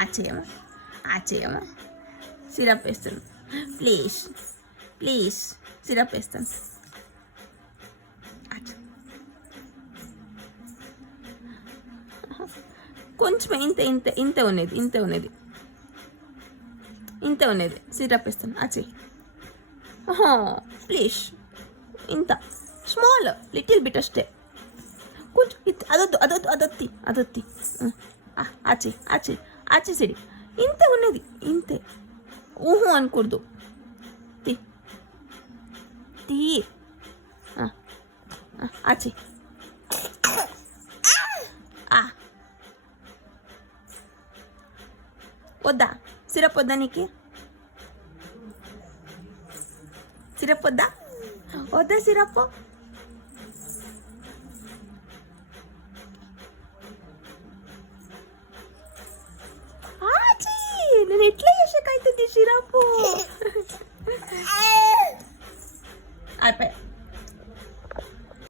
ఆచేయమ్మా ఆచేయమ్మా syrup వేస్తాను please please syrup వేస్తాను కొంచెం ఇంత ఉన్నది సిరప్ వేస్తాను ఆచే ప్లీజ్ ఇంత స్మాల్ లిటిల్ బిట్ అಷ್ಟೇ కొంచెం అదొత్తి ఆచే సిడి ఇంత ఉన్నది ఇంతే ఊహు అనకూడదు తీ తీ ఆచే వద్దా సిరప్ వద్దా నీకు సిరప్ వద్దా సిరప్ నేను ఎట్లా చేసాకైతుంది సిరప్ అయిపోయా